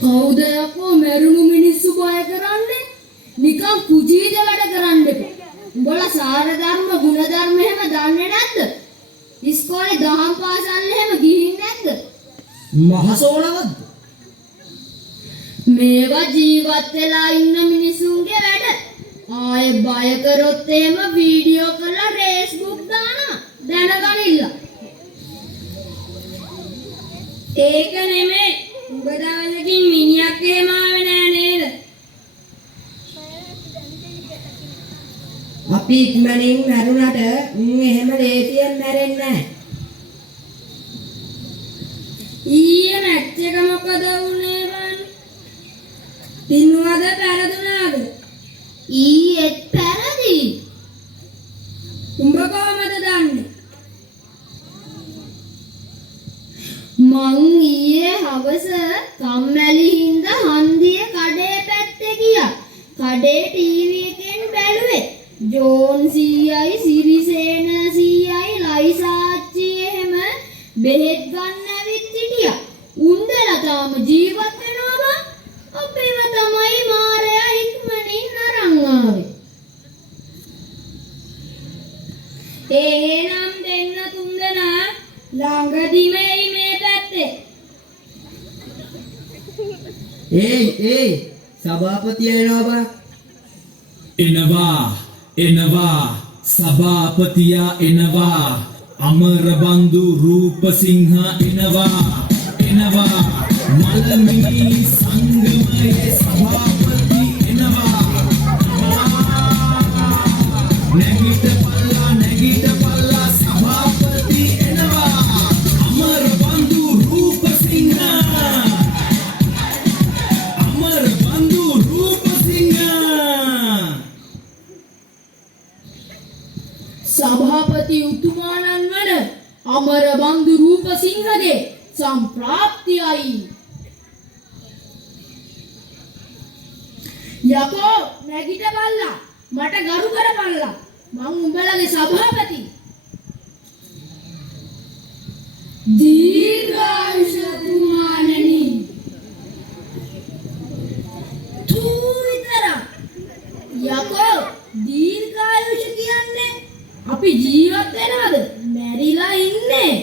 කවුද යකෝ මරුණු මිනිස්සු බය කරන්නේ? නිකන් කුජීද වැඩ කරන්න එපා. උඹලා සාර ධර්ම ගුණ ධර්ම එහෙම දන්නේ නැද්ද? ඉස්කෝලේ දහම් පාසල් එහෙම ගිහින් නැද්ද? මහසෝලවද්ද? මේවා ජීවත් වෙලා ඉන්න මිනිසුන්ගේ වැඩ. ආයේ බය කරොත් එහෙම වීඩියෝ කරලා Facebook දානවා. දැනගනින්න. ඒක නෙමෙයි. උඹ දවසකින් මිනිහක් එහෙම ආවේ නෑ නේද? අපි ඉක්මනින් මැරුණට එහෙම ලේසියෙන් මැරෙන්නේ නැහැ. ඊයේ මැච් එක මොකද වුනේ බං? දිනුවද පෙරදුනාද? ඊයේත් පැරදි. උඹ කොහමද දන්නේ? මං ඊයේ හවස කම්මැලි හින්දා හන්දියේ කඩේ පැත්තේ ගියා. කඩේ ටීවී එකෙන් බැලුවේ ජෝන් සීයයි සිරිසේන සීයයි ලයිසාච්චි එහෙම බෙහෙත් ගන්න ඇවිත් හිටියා. උන්දලා තාම ජීවත් වෙනවා බං. අපේව තමයි මාරයා ඉක්මනින් අරන් ආවේ. එහෙනම් දෙන්න තුන්දෙනා ළඟදිම එයි මේ පැත්තේ. ඒයි සභාපති එනවා එනවා සභාපතියා එනවා අමරබන්දු රූපසිංහ එනවා මල්මිනි සංගමයේ සභාපති එනවා නැගිටපල්ලා සභාපති එනවා අමරබන්දු රූපසිංහ සභාපති උතුමාණන් වන අමරබන්දු රූපසිංහගේ සම්ප්‍රාප්තියයි. යකෝ නැගිටපල්ලා මට ගරු කරපල්ලා මං උඹලගේ සභාපති. දීර්ඝායුෂ තුමාණනි. යකෝ දීර්ඝායුෂ කියන්නේ අපි ජීවත් වෙනවද? මැරිලා ඉන්නේ.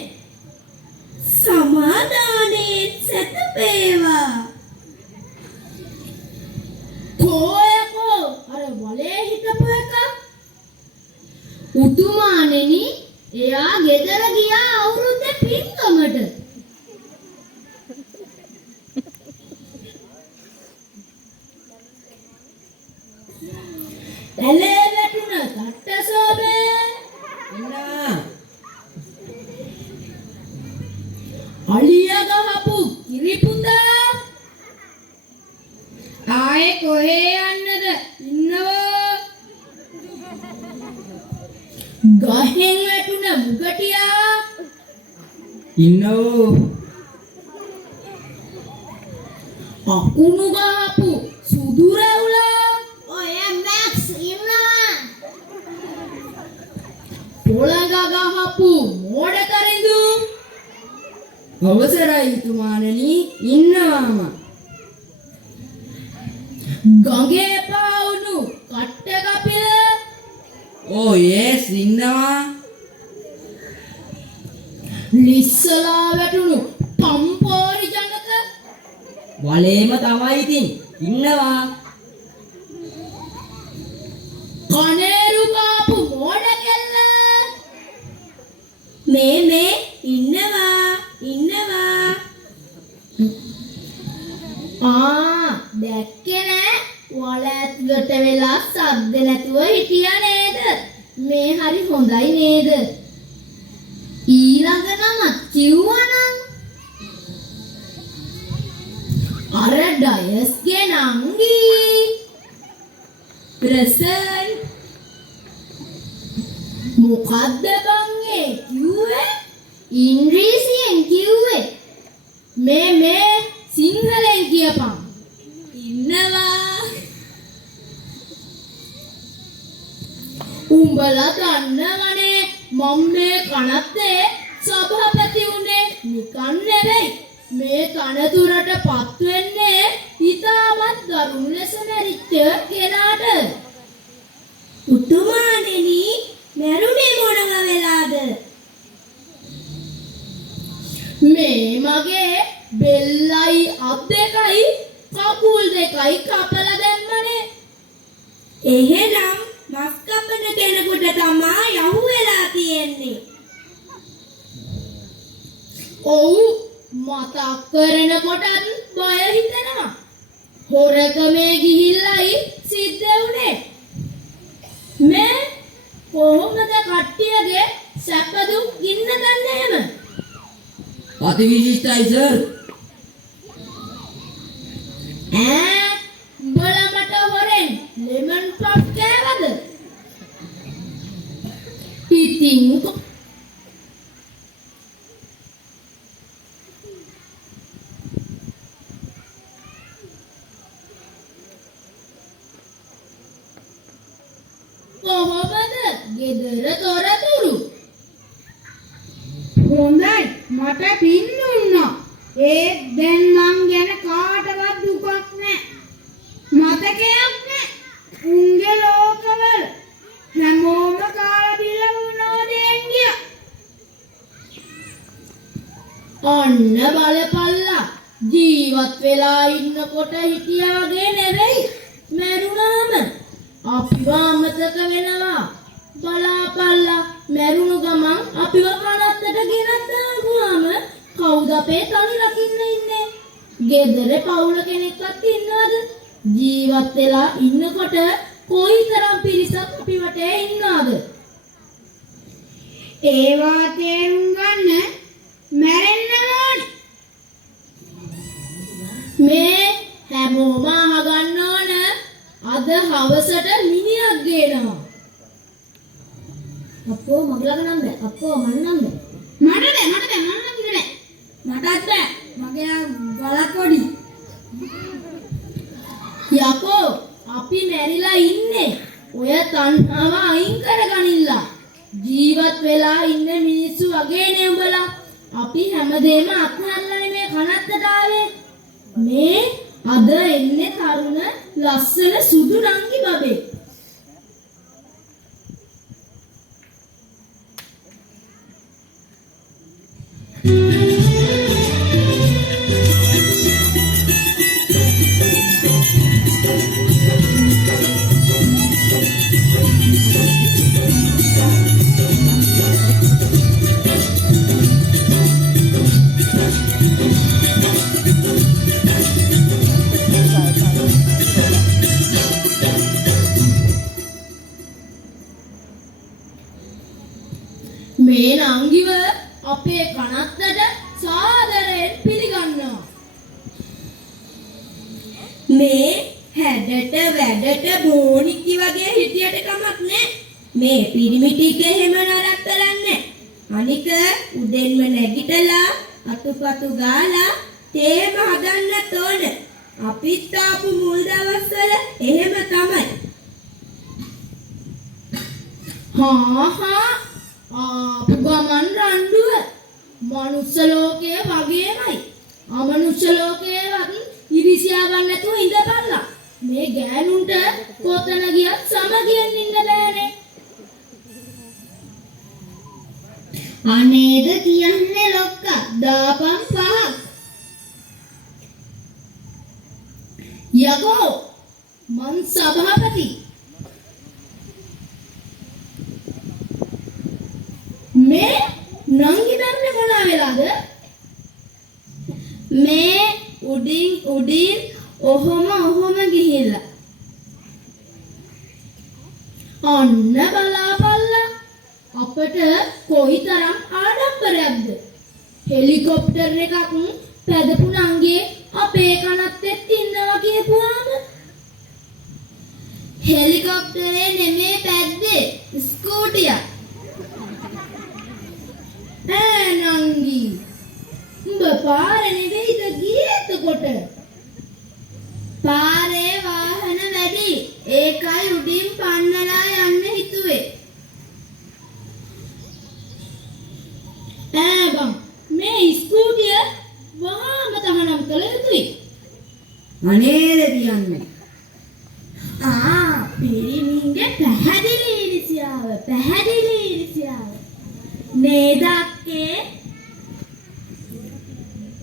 සමාදානේ සැතපේවා. කොයකෝ අර වලේ හිටපු එක උතුමාණෙනි එයා ගෙදර ගියා අවුරුද්දේ පින්කමට. ඇලේ වැටුණ තට්ටසෝබේ අන්නා අලිය ගහපු කිරිපුතා ආයේ කොහේ යන්නද? ඉන්න ගහෙන් වැටුණ මුගටියා ඉන්නෝ අකුණු ගහපු සුදු රැවුලා ඔය මැක්ස් ඉන්නවා. පොළඟ ගහපු මෝඩ තරිඳු අවසරයි තුමාණනි ඉන්නවාම ගඟේ පාවුණු කට්ට කපිල ඕ යස් ඉන්නවා ලිස්සලා වැටුණු පම්පෝරි ජනක වලේම තමයි ඉතින් ඉන්නවා කනේරු කාපු මෝඩ කෙල්ල මේ ඉන්නවා. දැක්කේ නෑ වල ඇතුළට වෙලා සද්ද නැතුව හිටියා නේද මේ හරි හොඳයි නේද ඊළඟ නම කිව්වනම් අර ඩයස්ගේ නංගි ප්‍රසන් මොකද්ද බං ඒ කිව්වේ ඉංග්‍රීසියෙන් කිව්වේ මේ සිංහලෙන් කියපන් ඉන්නවා. උඹලා දන්නවනේ මම මේ කනත්තේ සභාපති උනේ නිකන් නෙවෙයි මේ තනතුරට පත් වෙන්නේ ඉතාමත් දරුණු ලෙස මැරිච්ච කෙනාට උතුමාණෙනි මැරුණේ මොනව වෙලාද? මේ මගේ බෙල්ලයි අත් දෙකයි කකුල් දෙකයි කපලා දැම්මනේ එහෙනම් මස් කපන කෙනෙකුට තමයි යහු වෙලා තියෙන්නේ. ඔව් මතක් කරනකොටත් බය හිතෙනවා හොරකමේ ගිහිල්ලයි සිද්ධ වුනේ මේ කොහොමද කට්ටියගේ සැපදුක් ගින්න ගන්නේ එහෙම අති විශිෂ්ටයි සර් උඹලා මට හොරෙන් ලෙමන් පොප් කෑවද ඉතින් කොහොමද ගෙදර තොරතුරු හොඳයි මට පින් දුන්නා ඒත් දැන් මං ගැන කාටවත් දුකක් නැහැ මතකයක් නැහැ උන්ගේ ලෝකවල හැමෝම කාලා බිලා වුණෝදෙන් ගියා අන්න බලපල්ලා ජීවත් වෙලා ඉන්නකොට හිටියාගේ නෙවෙයි මැරුණාම අපිව අමතක වෙනවා බලාපල්ලා මැරුණු ගමන් අපිව කනත්තට ගෙනත් දාපුවාම කවුද අපේ තනි රකින්න ඉන්නේ ගෙදර පවුල කෙනෙක්වත් ඉන්නවද ජීවත් වෙලා ඉන්නකොට කොයිතරම් පිරිසක් අපි වටේ ඉන්නවද ඒවා තේරුම් ගන්න මැරෙන්න ඕනේ මේ හැමෝම අහගන්න ඕන අද හවසට මිනිහක් ගේනවා අපෝ මගලක නම් බෑ අපෝ මන් නම් බෑ මට බෑ මම කිව්වේ මටත් බෑ. මගේ ගලක් පොඩි. යකෝ අපි මැරිලා ඉන්නේ ඔය තණ්හාව අයින් කරගනින්න ජීවත් වෙලා ඉන්න මිනිස්සු වගේනේ උඹලා අපි හැමදේම අත්හල්ලා මේ කනත්තට ආවේ මේ අද එන්නේ තරුණ ලස්සන සුදු රංගි බබේ මේ නංගිව අපේ කනත්තට සාදරයෙන් පිළිගන්නවා මේ හැඩට වැඩට බෝනික්කි වගේ හිටියට කමක් නෑ. මේ පිරිමි ටික එහෙම නරක කරන්නේ. අනික උදෙන්ම නැගිටලා අතුපතු ගාලා තේම හදන්නත් ඕන. අපිත් ආපු මුල් දවස්වල එහෙම තමයි. හා ආපු ගමන් රණ්ඩුව මනුස්ස ලෝකයේ වගේමයි. අමනුෂ්‍ය ලෝකයේවත් ඉරිසියාවක් නැතුව ඉඳපල්ලා. මේ ගෑනුන්ට කොතන ගියත් සමගියෙන් ඉන්න බෑනේ. අනේද කියන්නේ ලොක්කා දාපම් පහක්. යකෝ මං සභාපති. මේ නංගි දන්නේ මොනා වෙලාද? මේ උඩින් ඔහොම ගිහිල්ලා. අන්න බලාපල්ලා අපට කොයිතරම් ආඩම්බරයක්ද. හෙලිකොප්ටර් එකක් පැදපු නංගියේ අපේ කනත් එක්ක ඉන්නවා කියපුවාම හෙලිකොප්ටරේ නෙමේ පැද්දේ ස්කූටියක්. ඈ නංගි උඹ පාරේ නෙවෙයිද ගියේ එතකොට? පාරේ වාහන වැඩි. ඒකයි උඩින් පන්නලා යන්න හිතුවේ. ඈ බං මේ ස්කූටිය වහාම තහනම් කළ යුතුයි. අනේද කියන්නේ. පිරිමින්ගේ පැහැදිලි ඉරිසියාව නේද අක්කේ?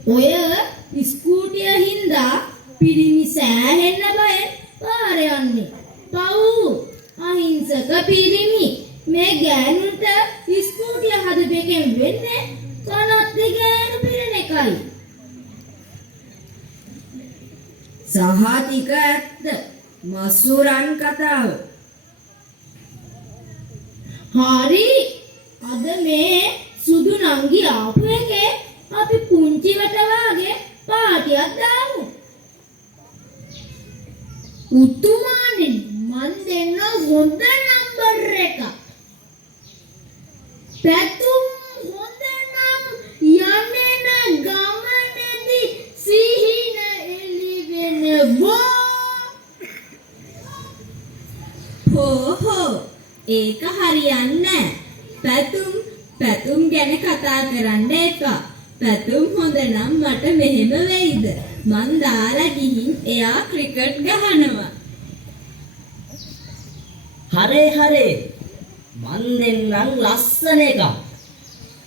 ඔය ස්කූටිය හින්දා පිරිමි සෑහෙන්න බයෙන් පාර යන්නේ. පව් අහිංසක පිරිමි. මේ ගෑනුන්ට ස්කූටිය හදපෙකෙන් වෙන්නේ කනත් ගෑනු පිරෙන එකයි. සහතික ඇත්ත. මසුරන් කතාව. හරි අද මේ සුදු නංගි ආපු එකේ අපි පුංචිවට වාගේ පාටියක් දාමු. උතුමානේ මන් දෙන්න හොඳ නම්බර් එකක්. පැතුම් හොඳ නම් යන්නේ ගමනේදී සිහින එළි වෙනවා. හෝ ඒක හරියන්නේ පැතුම් ගැන කතා කරන්න එපා. පැතුම් හොඳ නම් මට මෙහෙම වෙයිද? මං දාලා ගිහින් එයා ක්‍රිකට් ගහනවා. හරේ මන් දෙන්නම් ලස්සන එකක්.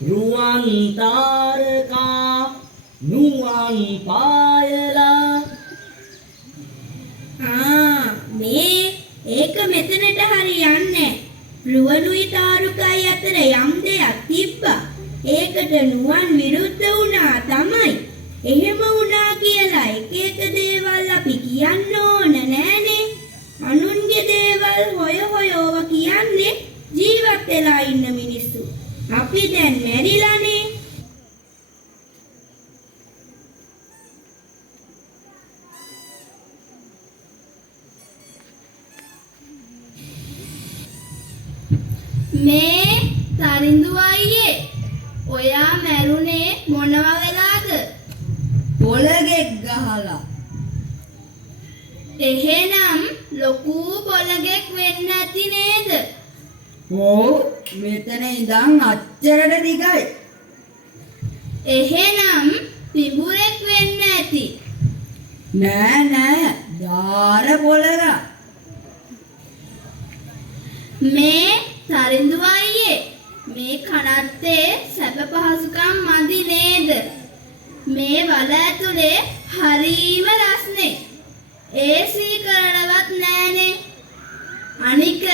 රුවන් තාරකා නුවන් පායලා. මේ ඒක මෙතනට හරියන්නේ. රුවනුයි තාරුකයි අතර යම් දෙයක් තිබ්බා. ඒකට නුවන් විරුද්ධ වුණා තමයි. එහෙම වුණා කියලා එක දේවල් අපි කියන්න ඕන නෑනේ. අනුන්ගේ දේවල් හොය ඕවා කියන්නේ ජීවත් වෙලා ඉන්න මිනිස්සු. අපි දැන් මැරිලානේ. මේ තරිඳු අයියේ ඔයා මැරුණේ මොනවා වෙලාද? පොළගෙක් ගහලා. එහෙනම් ලොකු පොළගෙක් වෙන්න ඇති නේද? ඕ මෙතන ඉඳන් අච්චරට දිගයි. එහෙනම් පිඹුරෙක් වෙන්න ඇති. නෑ දාර පොළග. මේ තරිඳු අයියේ මේ කනත්තේ සැප පහසුකම් මදි නේද? මේ වල ඇතුලේ හරීම රස්නේ. AC කරලවත් නෑනේ. අනික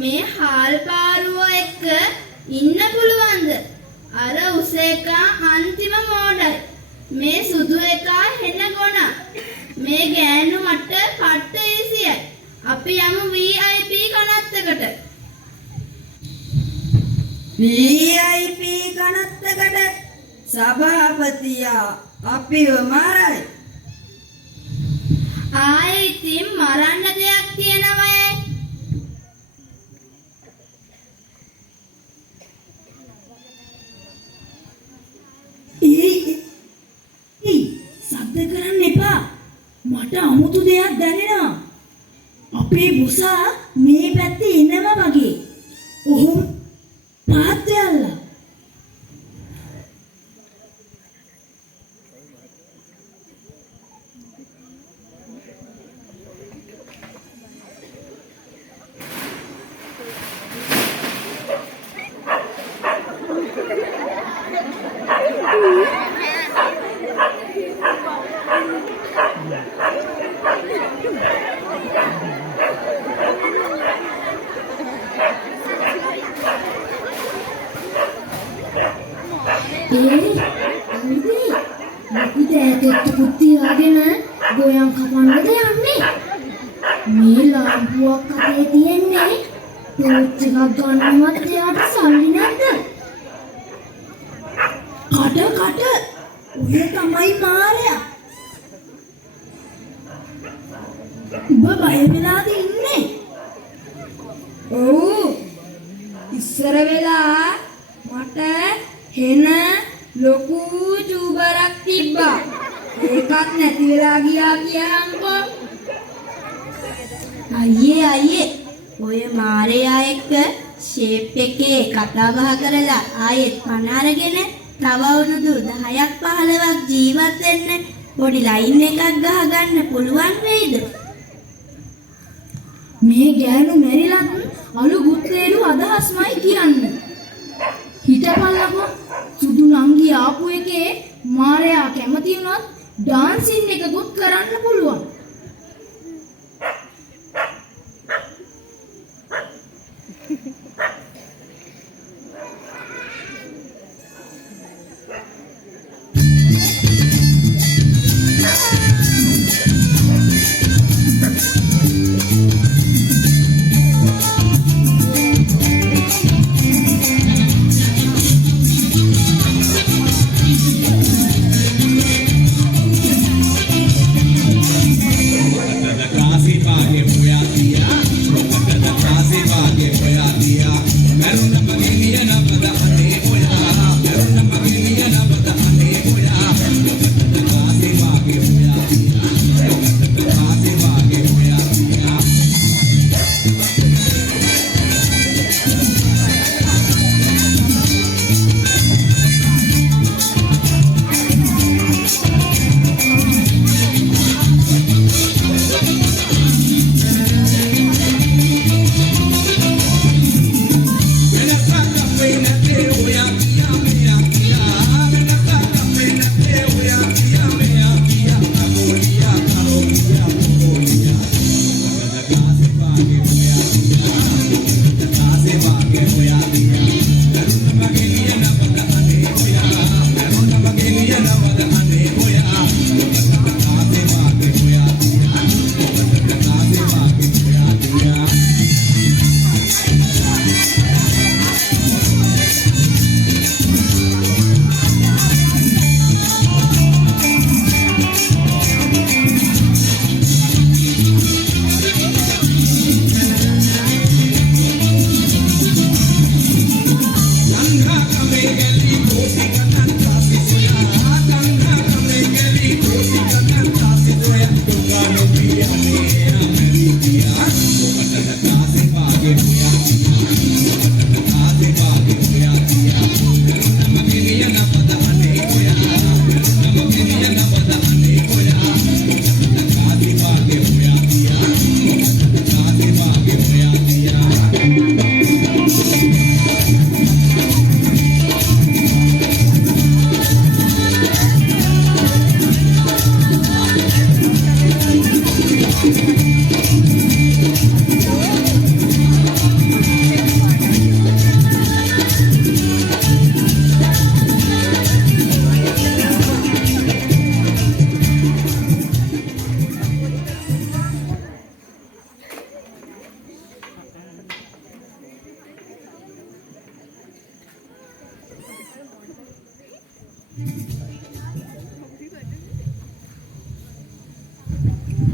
මේ හාල් පාරුව එක්ක ඉන්න පුළුවන්ද? අර උස එක අන්තිම මෝඩයි. මේ සුදු එක හෙන ගොන. මේ ගෑනු මට පට්ට ඉරිසියයි. අපි යමු VIP කනත්තකට. VIP කනත්තකට සභාපතියා අපිව මරයි. ආයේ ඉතින් මරන්න දෙයක් තියෙනවයි. අපේ බුසා මේ පැත්තේ එනවා වගේ. ඔහු පාත් යල්ලා. කුත්තියාගෙන ගොයම් කපන්නද යන්නේ? මේ ලාම්පුවක් අතේ තියෙන්නේ ටෝච් එකක් ගන්නවත් එයාට සල්ලි නැද්ද? කට ඔය තමයි මාරයා. ඔබ බය වෙලාද ඉන්නේ? ඔව්. ඉස්සර වෙලා මට හෙන ලොකු චූබරක් තිබ්බා. ඒකත් නැති වෙලා ගියා කියහන්කෝ. අයියේ ඔය මාරයා එක්ක ෂේප් එකේ කතා බහ කරලා ආයෙත් පණ අරගෙන තව අවුරුදු 10ක් 15ක් ජීවත් වෙන්න පොඩි ලයින් එකක් ගහගන්න පුළුවන් වෙයිද? මේ ගෑනු මැරිලත් අලු ගුත්ලේලු අදහස්මයි කියන්නේ. හිටපල්ලකෝ සුදු නංගි ආපු එකේ මාරයා කැමති වුණත් ඩාන්සින් එකකුත් කරන්න පුළුවන්.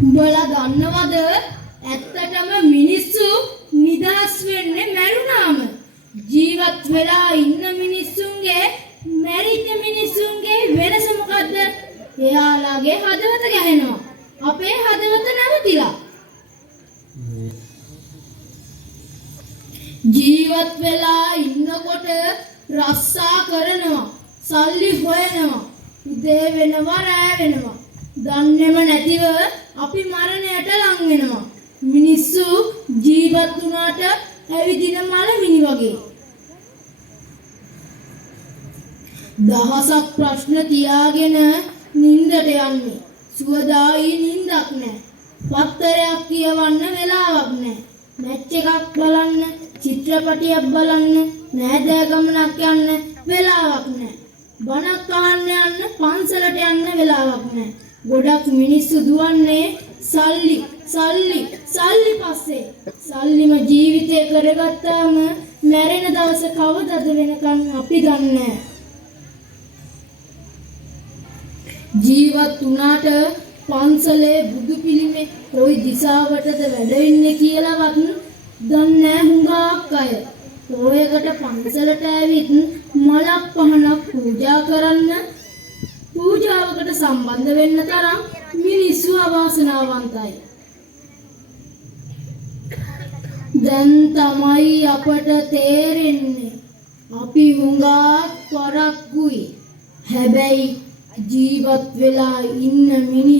උඹලා දන්නවද ඇත්තටම මිනිස්සු නිදහස් වෙන්නේ මැරුණාම? ජීවත් වෙලා ඉන්න මිනිස්සුන්ගේ මැරිච්ච මිනිස්සුන්ගේ වෙනස මොකද්ද? එයාලගේ හදවත ගැහෙනවා. අපේ හදවත නැවතිලා. ජීවත් වෙලා ඉන්නකොට රස්සා කරනවා, සල්ලි හොයනවා, උදේ වෙනවා රැ වෙනවා. දන්නේම නැතිව අපි මරණයට ලං වෙනවා. මිනිස්සු ජීවත් වුණාට ඇවිදින මලමිනි වගේ. දහසක් ප්‍රශ්න තියාගෙන නිින්දට යන්නේ. සුවදායි නිින්දක් නැහැ. පත්තරයක් කියවන්න වෙලාවක් නැහැ. මැච් එකක් බලන්න, චිත්‍රපටියක් බලන්න, නෑදෑ ගමනක් යන්න වෙලාවක් නැහැ. බණක් අහන්න යන්න, පන්සලට යන්න වෙලාවක් නැහැ. ගොඩක් මිනිස්සු දුවන්නේ සල්ලි පස්සේ. සල්ලිම ජීවිතේ කරගත්තාම මැරෙන දවස කවදද වෙනකන් අපි දන්නේ නැහැ. ජීවත් වුණාට පන්සලේ බුදු පිළිමේ කොයි දිශාවටද වැඩ ඉන්නේ කියලාවත් දන්නේ හුඟක් අය. පොයකට පන්සලට ඇවිත් මලක් පහනක් පූජා කරන්න, පූජාවකට සම්බන්ධ වෙන්න තරම් මිනිස්සු අවාසනාවන්තයි. දැන් තමයි අපට තේරෙන්නේ අපි හුඟක් පරක්කුයි. හැබැයි ජීවත් වෙලා ඉන්න මිනිස්